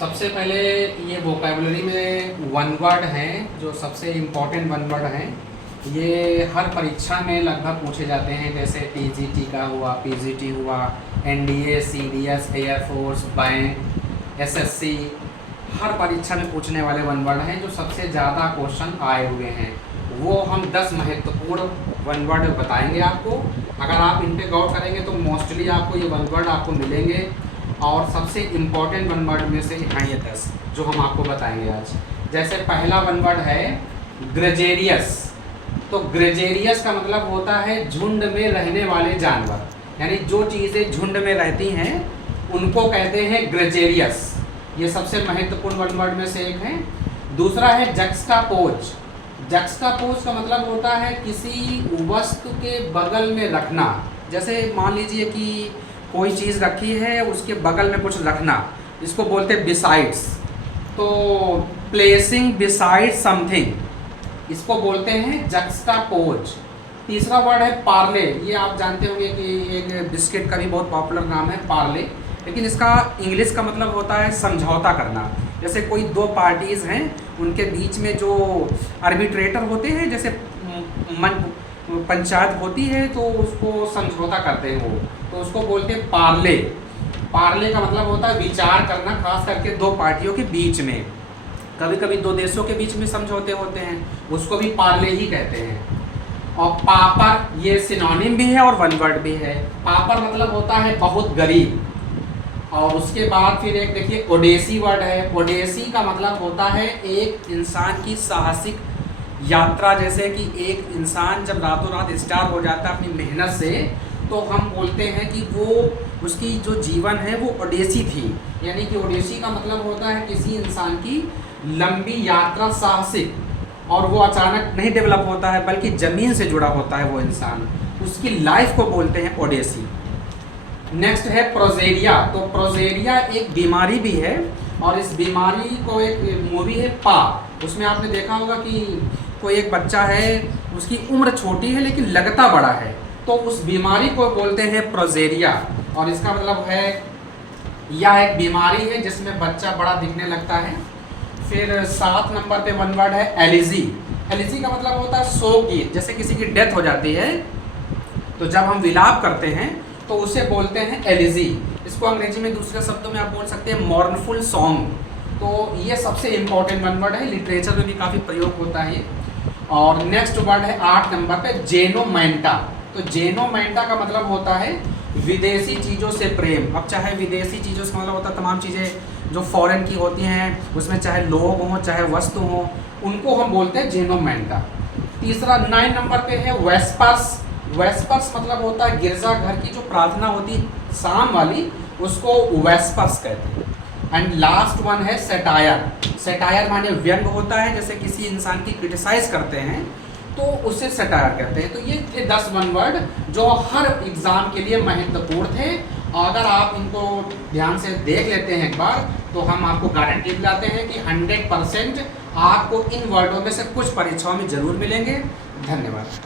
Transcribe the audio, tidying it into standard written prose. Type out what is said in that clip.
सबसे पहले ये वोकेबलरी में वन वर्ड हैं जो सबसे इम्पोर्टेंट वन वर्ड हैं। ये हर परीक्षा में लगभग पूछे जाते हैं, जैसे टीजीटी का हुआ, पीजीटी हुआ, NDA, CDS, air force, bank, SSC, हर परीक्षा में पूछने वाले वन वर्ड हैं जो सबसे ज़्यादा क्वेश्चन आए हुए हैं। वो हम 10 महत्वपूर्ण वन वर्ड बताएंगे आपको। अगर आप इन पे गौर करेंगे तो मोस्टली आपको ये वन वर्ड आपको मिलेंगे, और सबसे इम्पॉर्टेंट वन वर्ड में से हैं ये 10 जो हम आपको बताएंगे आज। जैसे पहला वन वर्ड है ग्रेजेरियस। तो ग्रेजेरियस का मतलब होता है झुंड में रहने वाले जानवर, यानी जो चीज़ें झुंड में रहती हैं उनको कहते हैं ग्रेजेरियस। ये सबसे महत्वपूर्ण वन वर्ड में से एक है। दूसरा है जक्सटापोज। जक्सटापोज का मतलब होता है किसी वस्तु के बगल में रखना। जैसे मान लीजिए कि कोई चीज़ रखी है, उसके बगल में कुछ रखना, इसको बोलते हैं बिसाइड्स। तो प्लेसिंग बिसाइड समथिंग, इसको बोलते हैं जक्सटापोज। तीसरा वर्ड है पार्ले। ये आप जानते होंगे कि एक बिस्किट का भी बहुत पॉपुलर नाम है पार्ले, लेकिन इसका इंग्लिश का मतलब होता है समझौता करना। जैसे कोई दो पार्टीज़ हैं, उनके बीच में जो आर्बिट्रेटर होते हैं, जैसे पंचायत होती है तो उसको समझौता करते हैं वो, तो उसको बोलते हैं पार्ले। पार्ले का मतलब होता है विचार करना, खास करके दो पार्टियों के बीच में। कभी कभी दो देशों के बीच में समझौते होते हैं, उसको भी पार्ले ही कहते हैं। और पापर, ये सिनोनिम भी है और वन वर्ड भी है। पापर मतलब होता है बहुत गरीब। और उसके बाद फिर एक देखिए ओडेसी वर्ड है। ओडेसी का मतलब होता है एक इंसान की साहसिक यात्रा। जैसे कि एक इंसान जब रातों रात स्टार हो जाता है अपनी मेहनत से, तो हम बोलते हैं कि वो उसकी जो जीवन है वो ओडेसी थी। यानी कि ओडेसी का मतलब होता है किसी इंसान की लंबी यात्रा, साहसिक, और वो अचानक नहीं डेवलप होता है बल्कि ज़मीन से जुड़ा होता है वो इंसान, उसकी लाइफ को बोलते हैं ओडेसी। नेक्स्ट है प्रोजेरिया। तो प्रोजेरिया एक बीमारी भी है, और इस बीमारी को एक मूवी है पा, उसमें आपने देखा होगा कि कोई एक बच्चा है, उसकी उम्र छोटी है लेकिन लगता बड़ा है, तो उस बीमारी को बोलते हैं प्रोजेरिया। और इसका मतलब है यह एक बीमारी है जिसमें बच्चा बड़ा दिखने लगता है। फिर 7 नंबर पे वन वर्ड है एलिजी। एलिजी का मतलब होता है शोक गीत। जैसे किसी की डेथ हो जाती है तो जब हम विलाप करते हैं तो उसे बोलते हैं एलिजी। इसको अंग्रेजी में दूसरे शब्दों में आप बोल सकते हैं मॉर्नफुल सॉन्ग। तो ये सबसे इम्पोर्टेंट वन वर्ड है, लिटरेचर में भी काफ़ी प्रयोग होता है। और नेक्स्ट वर्ड है 8 नंबर पे जेनोमैंटा। तो जेनोमैंटा का मतलब होता है विदेशी चीज़ों से प्रेम। अब चाहे विदेशी चीज़ों से मतलब होता है तमाम चीज़ें जो फॉरेन की होती हैं, उसमें चाहे लोग हों चाहे वस्तु हों, उनको हम बोलते हैं जेनोमैंटा। तीसरा 9 नंबर पे है वेस्पर्स। वेस्पर्स मतलब होता है गिरजा घर की जो प्रार्थना होती है शाम वाली, उसको वेस्पर्स कहते हैं। एंड लास्ट वन है सेटायर। सेटायर माने व्यंग होता है, जैसे किसी इंसान की क्रिटिसाइज करते हैं तो उसे सेटायर कहते हैं। तो ये थे 10 वन वर्ड जो हर एग्जाम के लिए महत्वपूर्ण थे। अगर आप इनको ध्यान से देख लेते हैं एक बार, तो हम आपको गारंटी दिलाते हैं कि 100% आपको इन वर्डों में से कुछ परीक्षाओं में जरूर मिलेंगे। धन्यवाद।